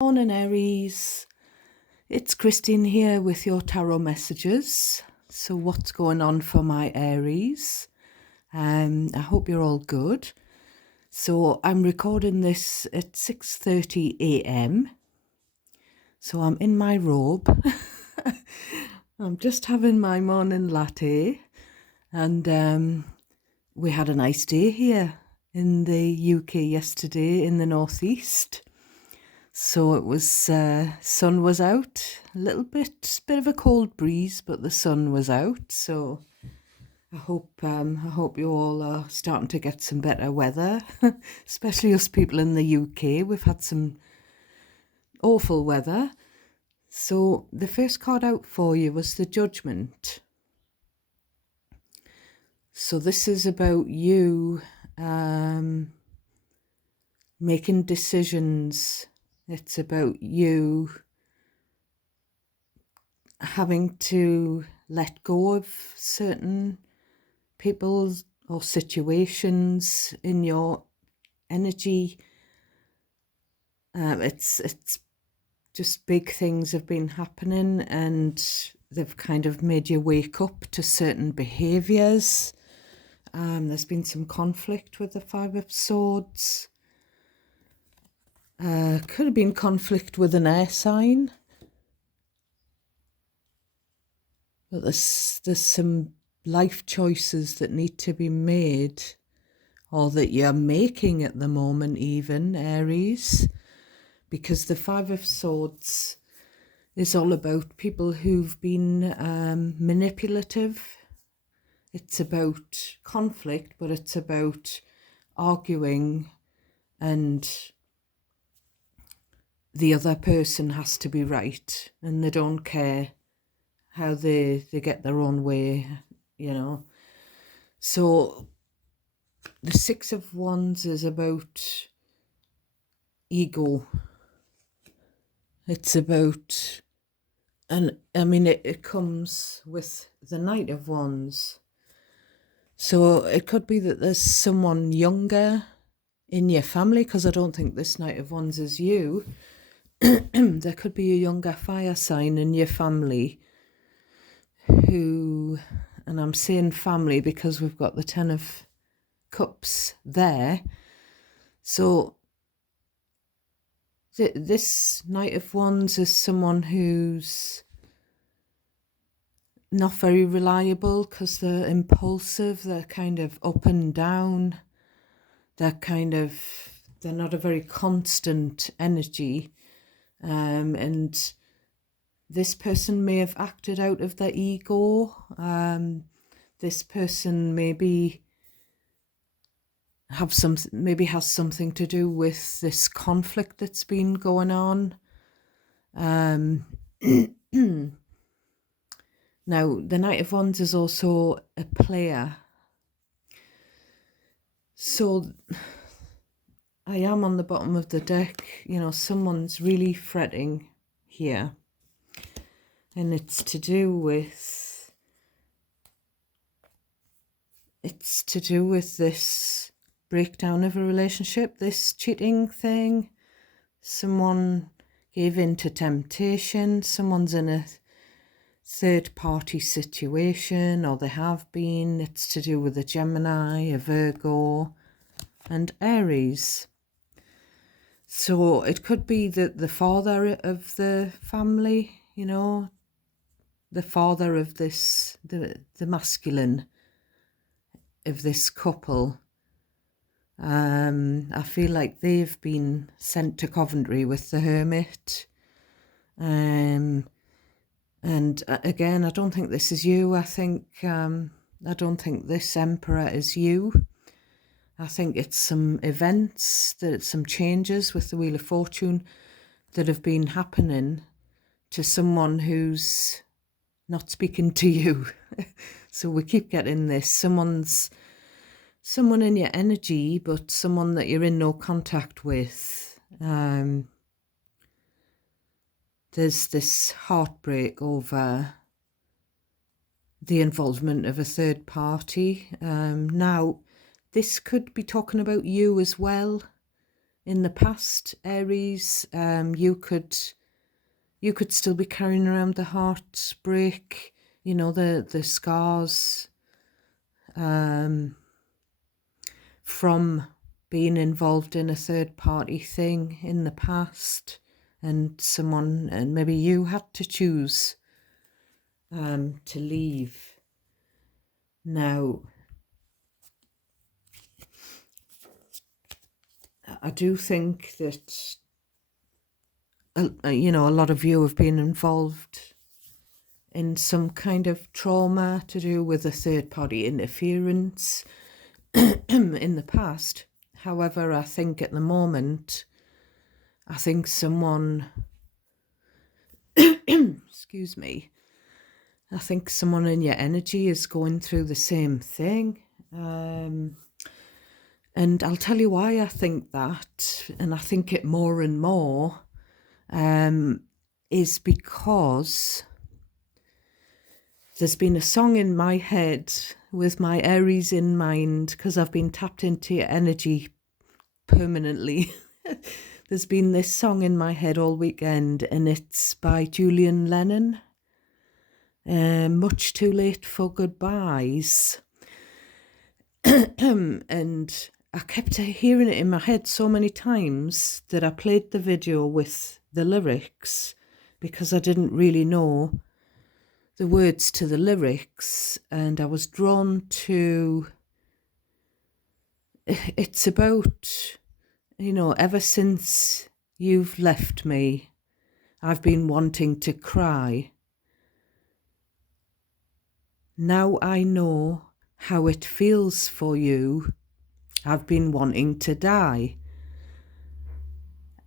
Morning, Aries. It's Christine here with your tarot messages. So what's going on for my Aries? I hope you're all good. So I'm recording this at 6:30 a.m. So I'm in my robe. I'm just having my morning latte, and we had a nice day here in the UK yesterday in the northeast. So it was, sun was out, a little bit of a cold breeze, but the sun was out. So I hope you all are starting to get some better weather, especially us people in the UK. We've had some awful weather. So the first card out for you was the Judgment. So this is about you making decisions. It's about you having to let go of certain people or situations in your energy. It's just big things have been happening and they've kind of made you wake up to certain behaviours. There's been some conflict with the Five of Swords. Could have been conflict with an air sign. But there's some life choices that need to be made, or that you're making at the moment even, Aries, because the Five of Swords is all about people who've been manipulative. It's about conflict, but it's about arguing, and the other person has to be right, and they don't care how they get their own way, you know. So the Six of Wands is about ego. It's about, and I mean, it comes with the Knight of Wands. So it could be that there's someone younger in your family, because I don't think this Knight of Wands is you. There could be a younger fire sign in your family who, and I'm saying family because we've got the Ten of Cups there. So this Knight of Wands is someone who's not very reliable because they're impulsive, they're kind of up and down, they're not a very constant energy, and this person may have acted out of their ego. This person maybe has something to do with this conflict that's been going on. Now, the Knight of Wands is also a player. So I am on the bottom of the deck, you know, someone's really fretting here. And it's to do with this breakdown of a relationship, this cheating thing. Someone gave in to temptation, someone's in a third-party situation, or they have been. It's to do with a Gemini, a Virgo, and Aries. So it could be that the father of the family, you know, the father of this, the masculine of this couple, I feel like they've been sent to Coventry with the Hermit. And again, I don't think this is you. I don't think this Emperor is you. I think it's some events, some changes with the Wheel of Fortune that have been happening to someone who's not speaking to you. So we keep getting this. Someone in your energy, but someone that you're in no contact with. There's this heartbreak over the involvement of a third party. Now, this could be talking about you as well. in the past, Aries, you could still be carrying around the heartbreak, you know, the scars from being involved in a third party thing in the past, and maybe you had to choose to leave. Now, I do think that you know, a lot of you have been involved in some kind of trauma to do with a third party interference in the past. However, I think at the moment, I think someone, excuse me, I think someone in your energy is going through the same thing. And I'll tell you why I think that, and I think it more and more, is because there's been a song in my head with my Aries in mind, because I've been tapped into your energy permanently. There's been this song in my head all weekend, and it's by Julian Lennon, Much Too Late for Goodbyes. And I kept hearing it in my head so many times that I played the video with the lyrics, because I didn't really know the words to the lyrics, and I was drawn to, it's about, you know, ever since you've left me, I've been wanting to cry. Now I know how it feels for you, I've been wanting to die.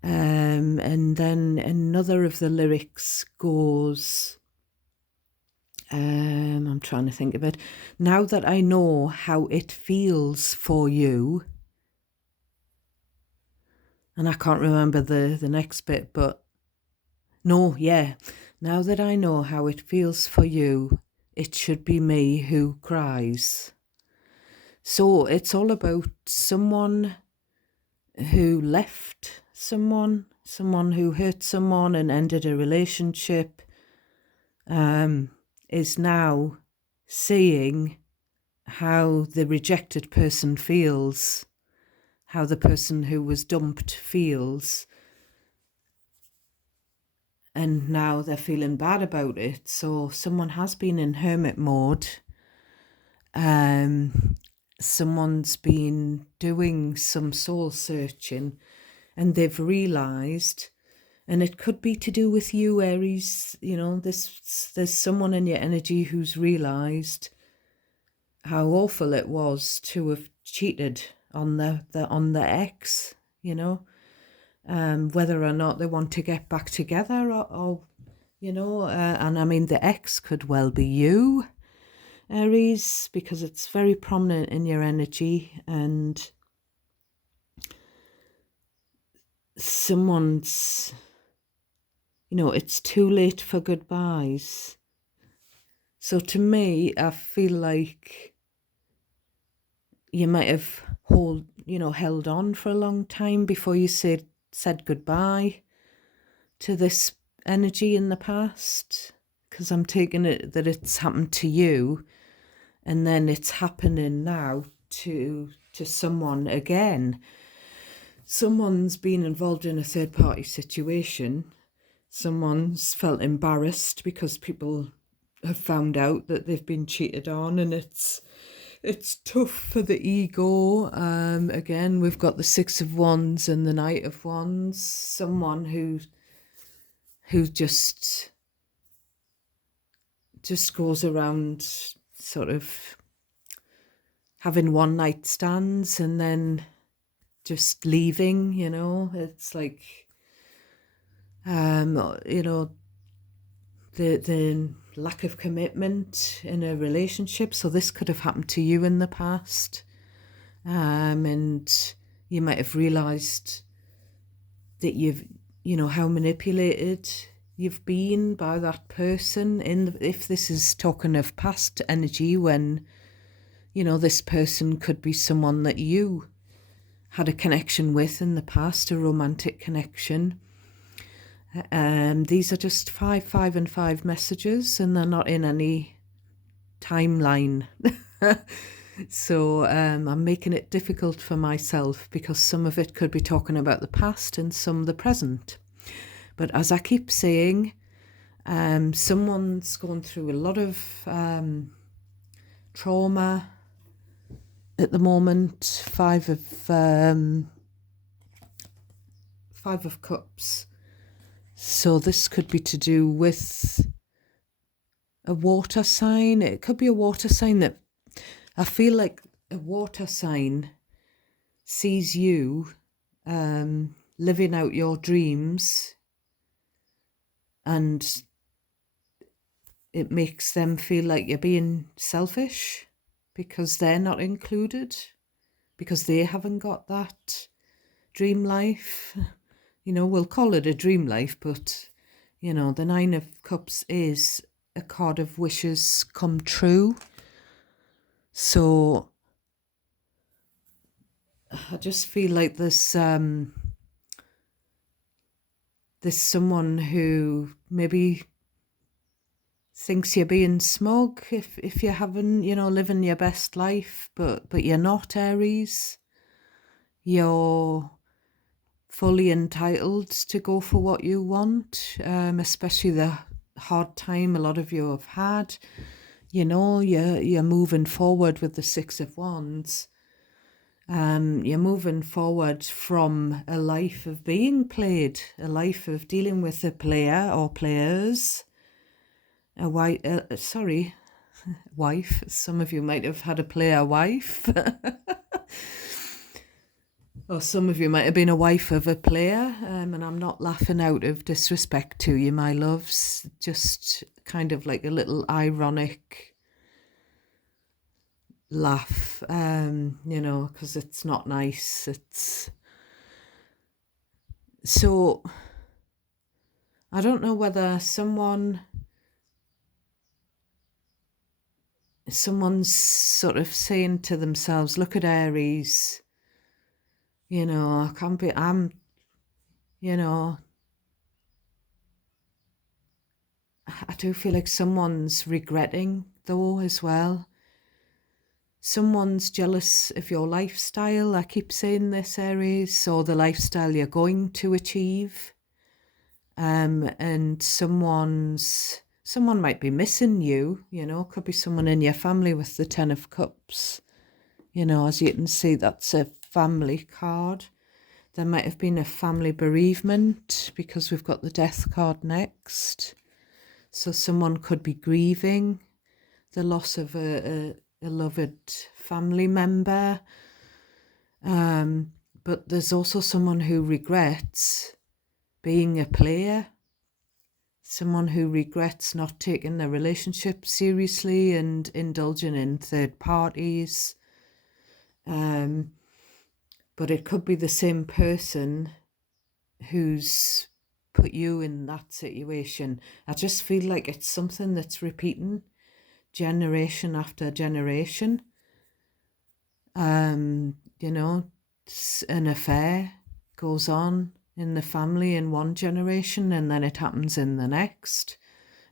And then another of the lyrics goes, I'm trying to think of it. Now that I know how it feels for you, and I can't remember the next bit, but no, yeah. Now that I know how it feels for you, it should be me who cries. So it's all about someone who left someone who hurt someone and ended a relationship, is now seeing how the rejected person feels, how the person who was dumped feels, and now they're feeling bad about it. So someone has been in hermit mode. Someone's been doing some soul searching, and they've realised, and it could be to do with you, Aries, you know, there's someone in your energy who's realised how awful it was to have cheated on the ex, you know, whether or not they want to get back together, or you know, and I mean, the ex could well be you, Aries, because it's very prominent in your energy, and someone's, you know, it's too late for goodbyes. So to me, I feel like you might have held on for a long time before you said goodbye to this energy in the past, because I'm taking it that it's happened to you, and then it's happening now to someone again. Someone's been involved in a third party situation. Someone's felt embarrassed because people have found out that they've been cheated on, and it's tough for the ego. Again, we've got the Six of Wands and the Knight of Wands. Someone who just goes around sort of having one night stands and then just leaving, you know. It's like, you know, the lack of commitment in a relationship. So this could have happened to you in the past, and you might have realised that you know, how manipulated you've been by that person. If this is talking of past energy, when, you know, this person could be someone that you had a connection with in the past, a romantic connection. These are just 5, 5 and 5 messages, and they're not in any timeline. So I'm making it difficult for myself because some of it could be talking about the past and some the present. But as I keep saying, someone's going through a lot of trauma at the moment. Five of Cups. So this could be to do with a water sign. It could be a water sign that I feel like a water sign sees you living out your dreams, and it makes them feel like you're being selfish because they're not included, because they haven't got that dream life. We'll call it a dream life, but, the 9 of Cups is a card of wishes come true. So I just feel like there's someone who maybe thinks you're being smug if you're having, living your best life, but you're not, Aries. You're fully entitled to go for what you want, especially the hard time a lot of you have had. You're moving forward with the 6 of Wands. You're moving forward from a life of being played, a life of dealing with a player or players. Wife. Some of you might have had a player wife. Or some of you might have been a wife of a player, and I'm not laughing out of disrespect to you, my loves. Just kind of like a little ironic laugh, because it's not nice. So I don't know whether someone's sort of saying to themselves, look at Aries, I can't be, I do feel like someone's regretting though as well. Someone's jealous of your lifestyle. I keep saying this, Aries, or the lifestyle you're going to achieve. And someone might be missing you, could be someone in your family with the 10 of Cups. As you can see, that's a family card. There might have been a family bereavement because we've got the Death card next. So someone could be grieving the loss of a loved family member. But there's also someone who regrets being a player. Someone who regrets not taking their relationship seriously and indulging in third parties. But it could be the same person who's put you in that situation. I just feel like it's something that's repeating generation after generation. An affair goes on in the family in one generation, and then it happens in the next,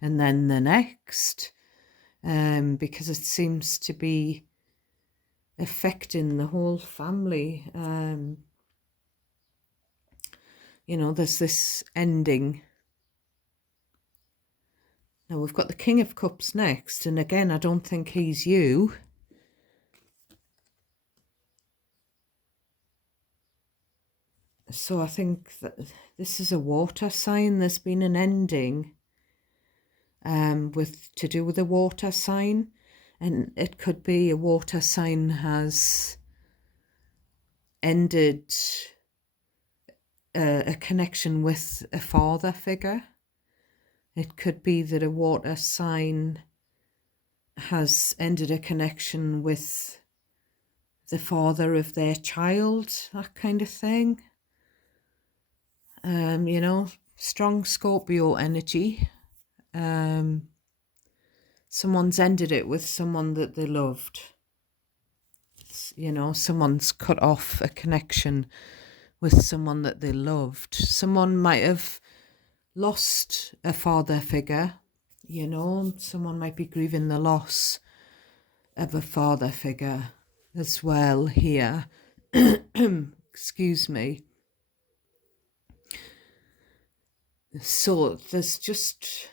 and then the next, because it seems to be affecting the whole family. There's this ending. Now we've got the King of Cups next, and again, I don't think he's you. So I think that this is a water sign. There's been an ending to do with a water sign, and it could be a water sign has ended a connection with a father figure. It could be that a water sign has ended a connection with the father of their child, that kind of thing. Strong Scorpio energy. Someone's ended it with someone that they loved. You know, someone's cut off a connection with someone that they loved. Someone might have lost a father figure, you know, someone might be grieving the loss of a father figure as well here. Excuse me. So there's just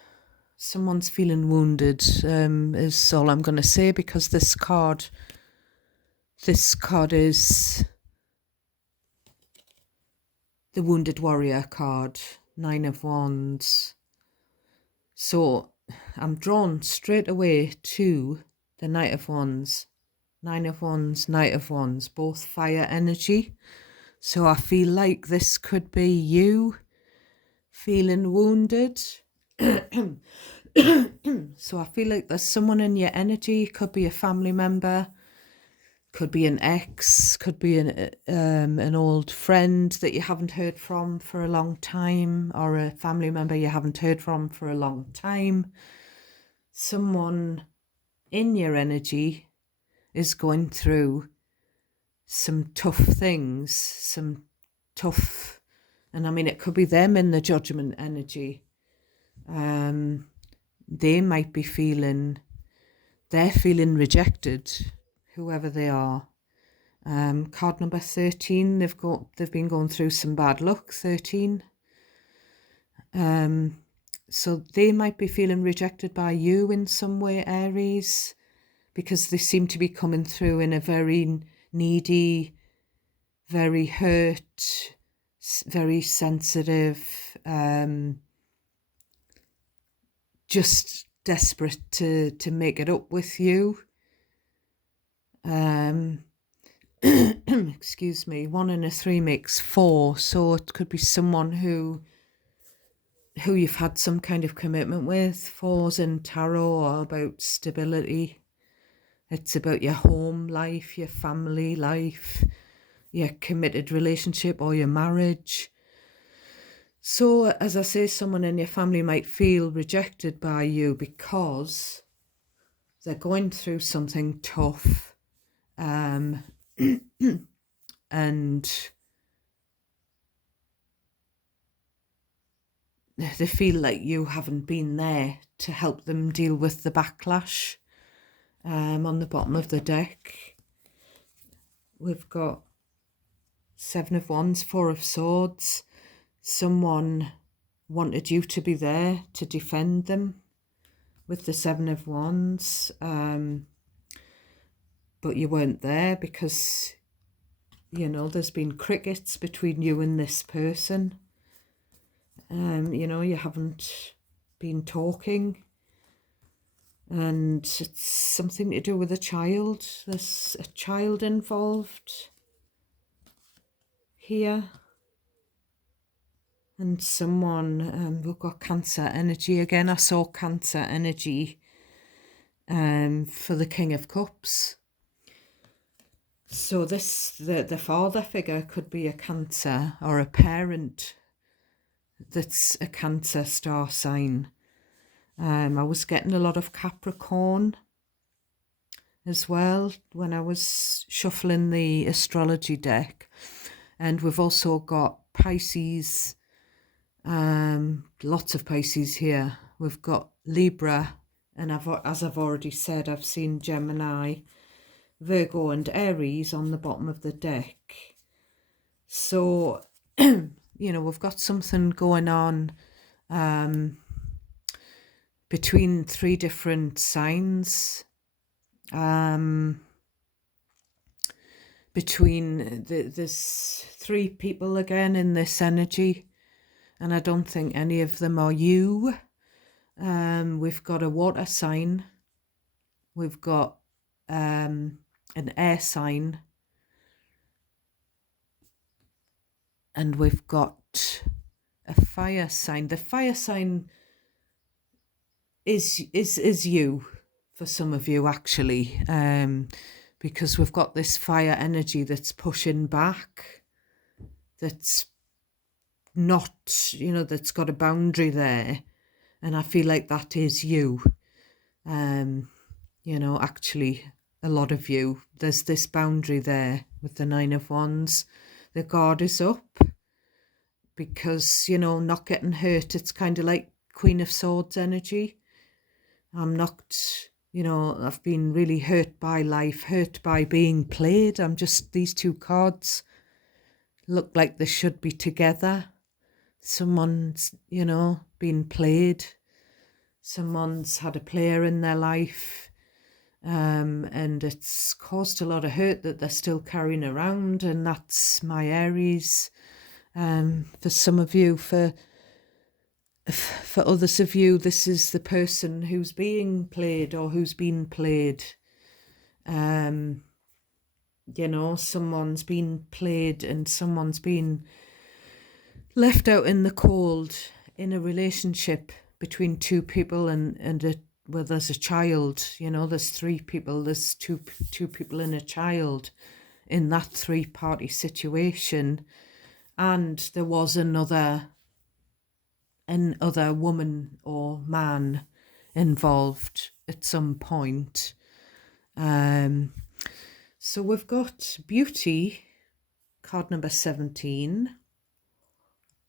someone's feeling wounded, is all I'm going to say, because this card is the Wounded Warrior card, 9 of Wands. So I'm drawn straight away to the Knight of Wands. 9 of Wands, Knight of Wands, both fire energy. So I feel like this could be you feeling wounded. So I feel like there's someone in your energy, could be a family member, could be an ex, could be an old friend that you haven't heard from for a long time, or a family member you haven't heard from for a long time. Someone in your energy is going through some tough things, and I mean, it could be them in the Judgment energy. They might be they're feeling rejected, whoever they are. Card number 13, they've been going through some bad luck, 13. So they might be feeling rejected by you in some way, Aries, because they seem to be coming through in a very needy, very hurt, very sensitive, just desperate to make it up with you. Excuse me, 1 and a 3 makes 4, so it could be someone who you've had some kind of commitment with. 4s in tarot are about stability. It's about your home life, your family life, your committed relationship or your marriage. So, as I say, someone in your family might feel rejected by you because they're going through something tough, and they feel like you haven't been there to help them deal with the backlash. On the bottom of the deck, we've got 7 of Wands, 4 of Swords. Someone wanted you to be there to defend them with the 7 of Wands, but you weren't there because, you know, there's been crickets between you and this person. You know, you haven't been talking, and it's something to do with a child. There's a child involved here. And someone, we've got Cancer energy again. I saw Cancer energy for the King of Cups. So the father figure could be a Cancer, or a parent that's a Cancer star sign. I was getting a lot of Capricorn as well when I was shuffling the astrology deck. And we've also got Pisces, lots of Pisces here. We've got Libra, and as I've already said, I've seen Gemini, Virgo and Aries on the bottom of the deck. So, you know, we've got something going on between 3 different signs. There's 3 people again in this energy, and I don't think any of them are you. We've got a water sign, we've got an air sign, and we've got a fire sign. The fire sign is you, for some of you actually, because we've got this fire energy that's pushing back, that's not, you know, that's got a boundary there, and I feel like that is you. You know, actually, a lot of you. There's this boundary there with the Nine of Wands. The guard is up because, not getting hurt. It's kind of like Queen of Swords energy. I'm not, I've been really hurt by life, hurt by being played. These two cards look like they should be together. Someone's, been played. Someone's had a player in their life, and it's caused a lot of hurt that they're still carrying around, and that's my Aries. For some of you, for others of you, this is the person who's being played or who's been played. Someone's been played and someone's been left out in the cold in a relationship between two people and there's a child. There's three people. There's two people and a child in that three-party situation, and there was another woman or man involved at some point. So we've got Beauty, card number 17,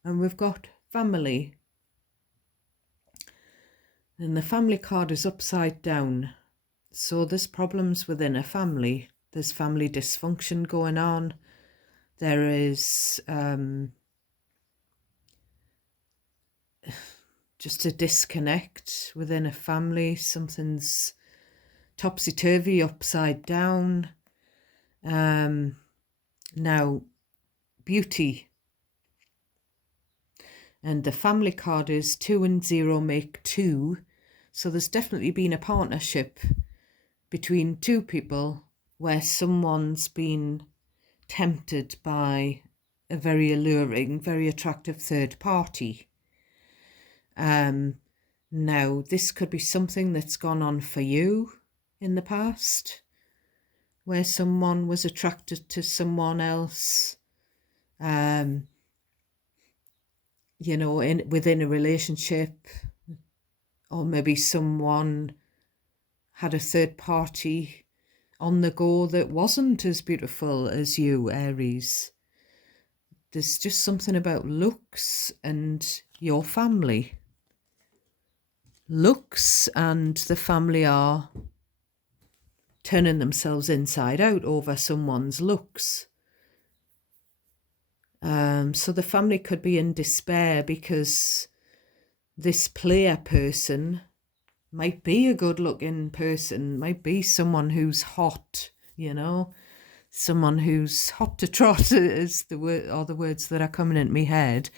and we've got Family. And the family card is upside down. So there's problems within a family. There's family dysfunction going on. There is just a disconnect within a family. Something's topsy-turvy, upside down. Now, Beauty. And the family card is 2 and 0 make 2. So there's definitely been a partnership between two people where someone's been tempted by a very alluring, very attractive third party. Now, this could be something that's gone on for you in the past, where someone was attracted to someone else, within a relationship, or maybe someone had a third party on the go that wasn't as beautiful as you, Aries. There's just something about looks and your family. Looks and the family are turning themselves inside out over someone's looks. So the family could be in despair because this player person might be a good-looking person, might be someone who's hot, someone who's hot to trot is the word, or the words that are coming into my head.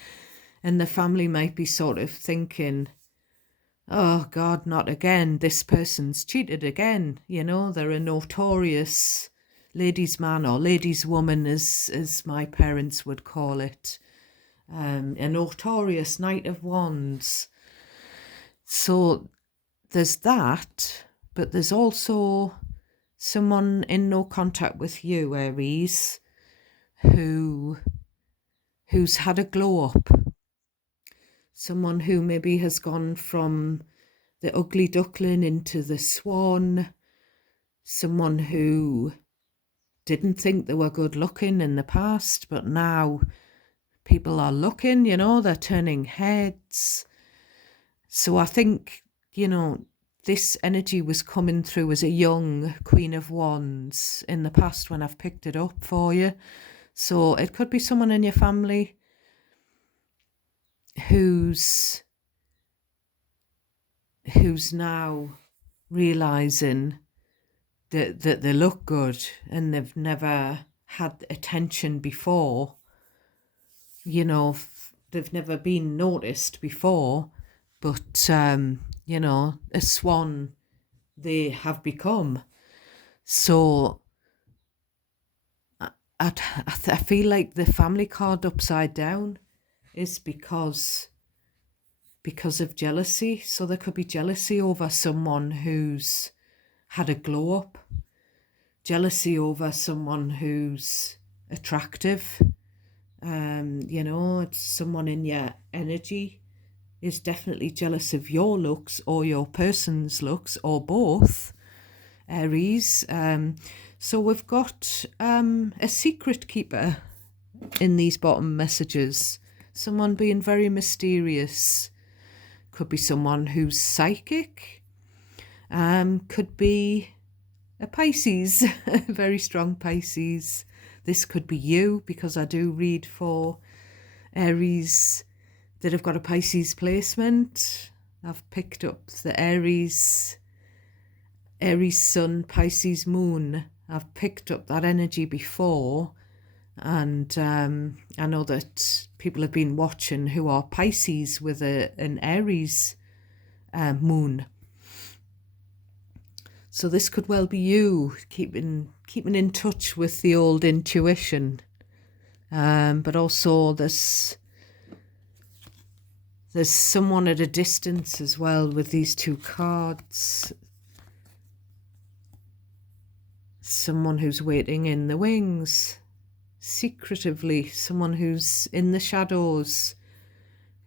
And the family might be sort of thinking, oh God, not again. This person's cheated again. They're a notorious ladies' man or ladies' woman, as my parents would call it. A notorious Knight of Wands. So there's that, but there's also someone in no contact with you, Aries, who's had a glow up. Someone who maybe has gone from the ugly duckling into the swan. Someone who didn't think they were good looking in the past, but now people are looking, they're turning heads. So I think, this energy was coming through as a young Queen of Wands in the past when I've picked it up for you. So it could be someone in your family who's now realising that they look good and they've never had attention before. They've never been noticed before, but, a swan they have become. So I feel like the family card upside down is because of jealousy. So there could be jealousy over someone who's had a glow up, jealousy over someone who's attractive. It's someone in your energy is definitely jealous of your looks or your person's looks or both. Aries. So we've got a secret keeper in these bottom messages. Someone being very mysterious. Could be someone who's psychic. Could be a Pisces, a very strong Pisces. This could be you, because I do read for Aries that have got a Pisces placement. I've picked up the Aries Sun, Pisces Moon. I've picked up that energy before, and I know that people have been watching who are Pisces with an Aries moon. So this could well be you keeping in touch with the old intuition, but also there's someone at a distance as well with these two cards. Someone who's waiting in the wings, secretively, someone who's in the shadows,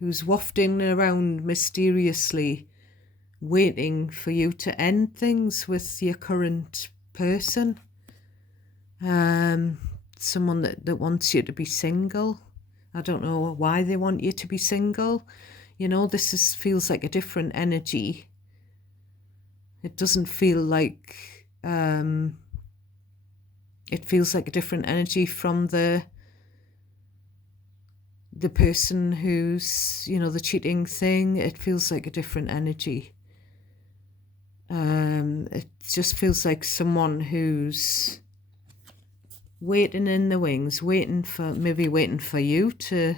who's wafting around mysteriously, waiting for you to end things with your current person. Someone that wants you to be single. I don't know why they want you to be single. You know, this feels like a different energy. It doesn't feel like it feels like a different energy from the person who's, you know, the cheating thing. It feels like a different energy. It just feels like someone who's waiting in the wings, waiting for you to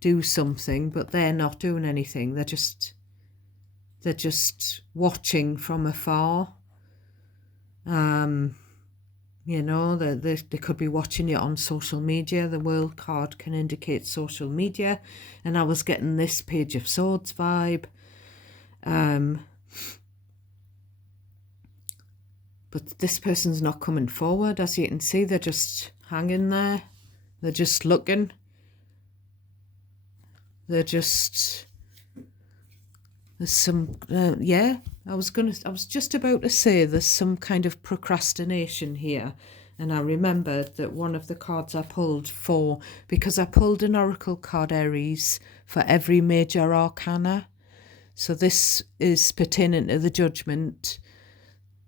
do something, but they're not doing anything. They're just watching from afar. You know, they could be watching you on social media. The World card can indicate social media, and I was getting this Page of Swords vibe. But this person's not coming forward. As you can see, they're just hanging there. They're just looking. There's some, yeah, I was just about to say there's some kind of procrastination here. And I remembered that one of the cards I pulled for, because I pulled an oracle card, Aries, for every major arcana. So this is pertaining to the Judgment.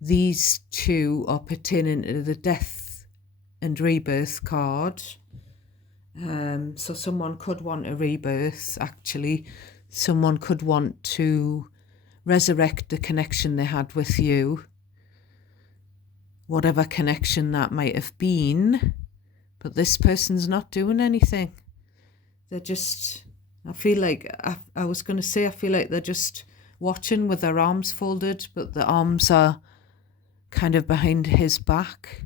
These two are pertaining to the Death and Rebirth card. So someone could want a rebirth, actually. Someone could want to resurrect the connection they had with you, whatever connection that might have been. But this person's not doing anything. They're just, I feel like, I was going to say, I feel like they're just watching with their arms folded, but the arms are kind of behind his back.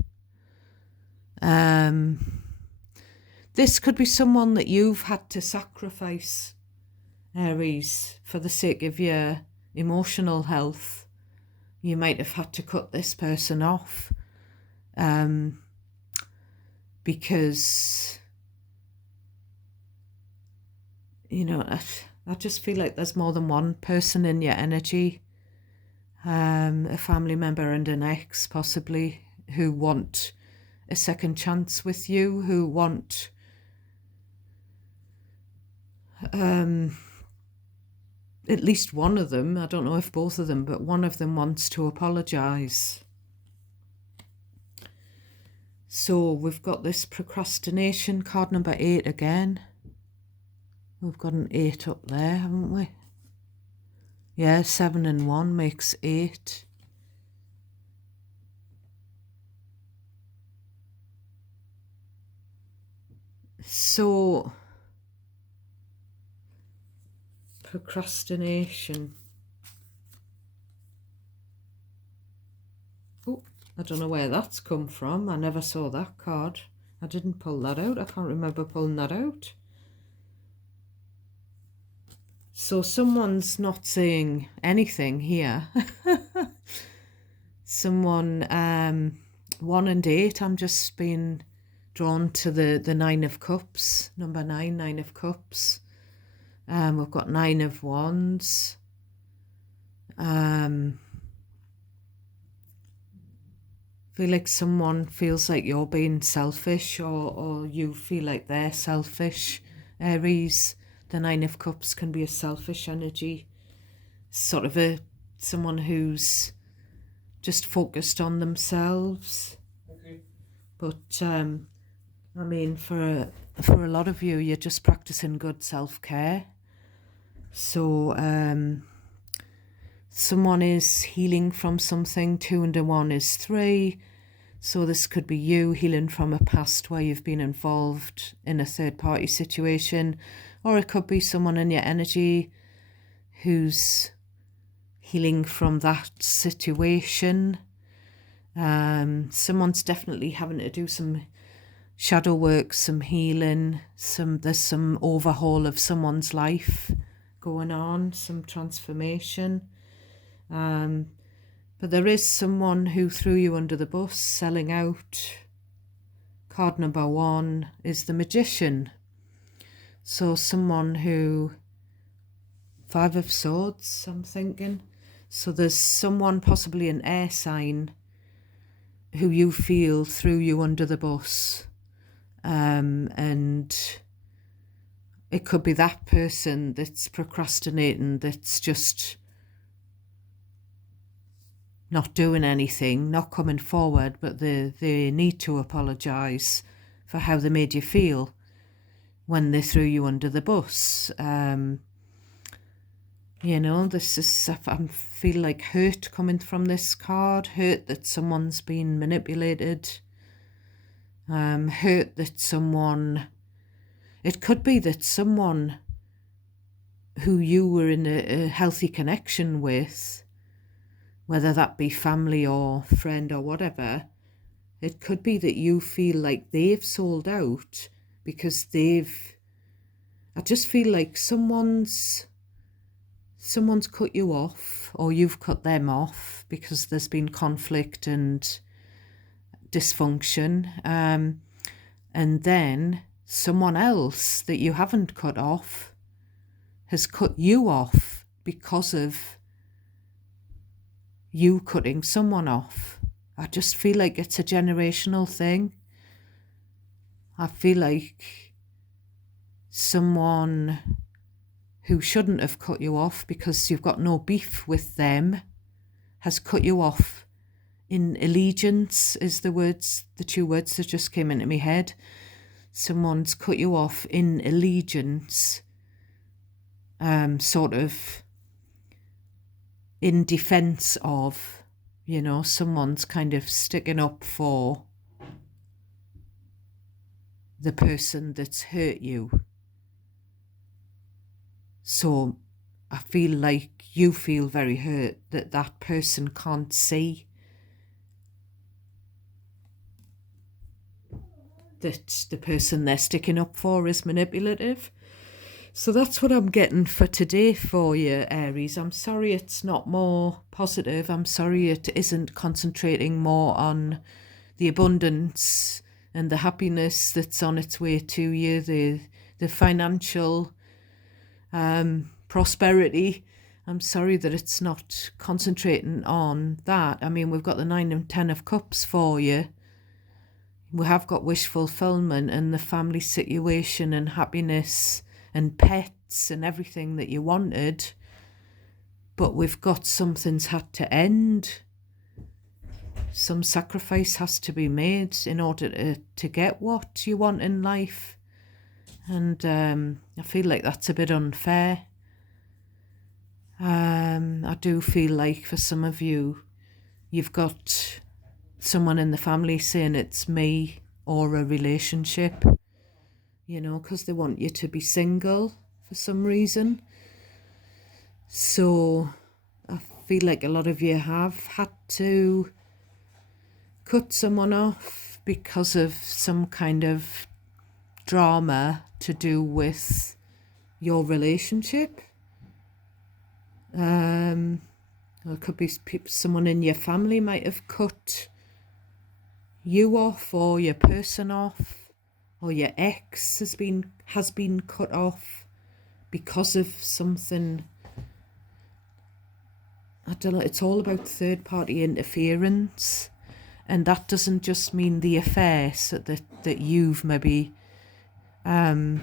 This could be someone that you've had to sacrifice, Aries, for the sake of your emotional health. You might have had to cut this person off because, you know, I just feel like there's more than one person in your energy. A family member and an ex, possibly, who want a second chance with you, who want at least one of them, I don't know if both of them, but one of them wants to apologise. So we've got this procrastination, card number 8 again. We've got an 8 up there, haven't we? Yeah, 7 and 1 makes 8. So, procrastination. Oh, I don't know where that's come from. I never saw that card. I didn't pull that out. I can't remember pulling that out. So someone's not saying anything here. Someone, 1 and 8, I'm just being drawn to the 9 of Cups, number 9, 9 of Cups. We've got 9 of Wands. feel like someone feels like you're being selfish, or you feel like they're selfish. Aries, the Nine of Cups can be a selfish energy, sort of someone who's just focused on themselves. Okay. But I mean, for a lot of you, you're just practicing good self-care. So someone is healing from something. 2 and 1 is 3. So this could be you healing from a past where you've been involved in a third-party situation, or it could be someone in your energy who's healing from that situation. Someone's definitely having to do some shadow work, some healing, there's some overhaul of someone's life going on, some transformation. But there is someone who threw you under the bus, selling out. Card number 1 is the Magician. So someone who, 5 of Swords, I'm thinking. So there's someone, possibly an air sign, who you feel threw you under the bus. And it could be that person that's procrastinating, that's just not doing anything, not coming forward, but they need to apologise for how they made you feel when they threw you under the bus. You know, this is, I feel like hurt coming from this card, hurt that someone's been manipulated, hurt that someone, it could be that someone who you were in a healthy connection with, whether that be family or friend or whatever, it could be that you feel like they've sold out because I just feel like someone's cut you off, or you've cut them off because there's been conflict and dysfunction. And then someone else that you haven't cut off has cut you off because of you cutting someone off. I just feel like it's a generational thing. I feel like someone who shouldn't have cut you off because you've got no beef with them has cut you off. In allegiance is the 2 words that just came into my head. Someone's cut you off in allegiance, sort of in defence of, you know, someone's kind of sticking up for the person that's hurt you. So I feel like you feel very hurt that that person can't see that the person they're sticking up for is manipulative. So that's what I'm getting for today for you, Aries. I'm sorry it's not more positive. I'm sorry it isn't concentrating more on the abundance and the happiness that's on its way to you, the financial prosperity. I'm sorry that it's not concentrating on that. I mean, we've got the 9 and 10 of Cups for you. We have got wish fulfillment and the family situation and happiness and pets and everything that you wanted. But we've got something's had to end. Some sacrifice has to be made in order to get what you want in life. And I feel like that's a bit unfair. I do feel like for some of you, you've got someone in the family saying it's me or a relationship, you know, because they want you to be single for some reason. So I feel like a lot of you have had to cut someone off because of some kind of drama to do with your relationship. Or it could be someone in your family might have cut you off, or your person off, or your ex has been cut off because of something. I don't know, it's all about third party interference, And that doesn't just mean the affairs that you've maybe been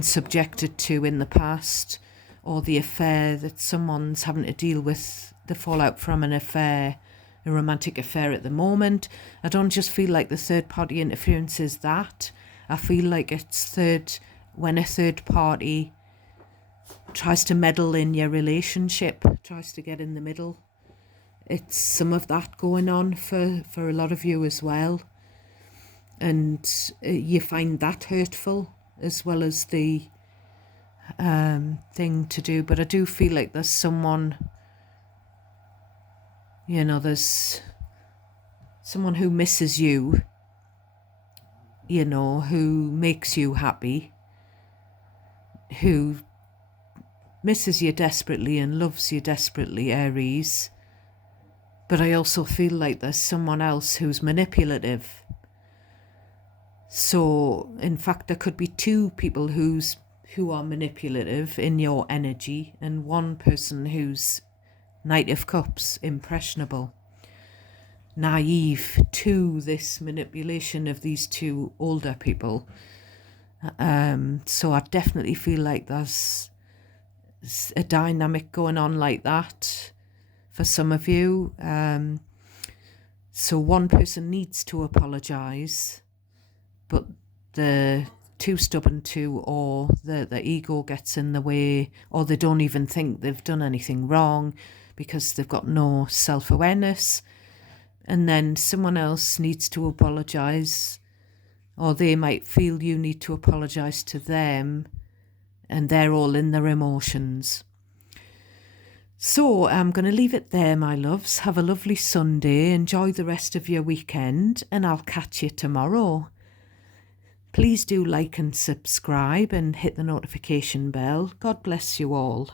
subjected to in the past, or the affair that someone's having to deal with, the fallout from an affair, a romantic affair at the moment. I don't just feel like the third party interference is that. I feel like it's when a third party tries to meddle in your relationship, tries to get in the middle. It's some of that going on for a lot of you as well. And you find that hurtful as well as the thing to do. But I do feel like there's someone, there's someone who misses you, who makes you happy, who misses you desperately and loves you desperately, Aries. But I also feel like there's someone else who's manipulative. So, in fact, there could be two people who are manipulative in your energy, and one person who's Knight of Cups, impressionable, naive to this manipulation of these two older people. So I definitely feel like there's a dynamic going on like that for some of you. So one person needs to apologise, but the too stubborn to, or the ego gets in the way, or they don't even think they've done anything wrong because they've got no self-awareness. And then someone else needs to apologise, or they might feel you need to apologise to them, and they're all in their emotions. So I'm going to leave it there, my loves. Have a lovely Sunday. Enjoy the rest of your weekend, and I'll catch you tomorrow. Please do like and subscribe and hit the notification bell. God bless you all.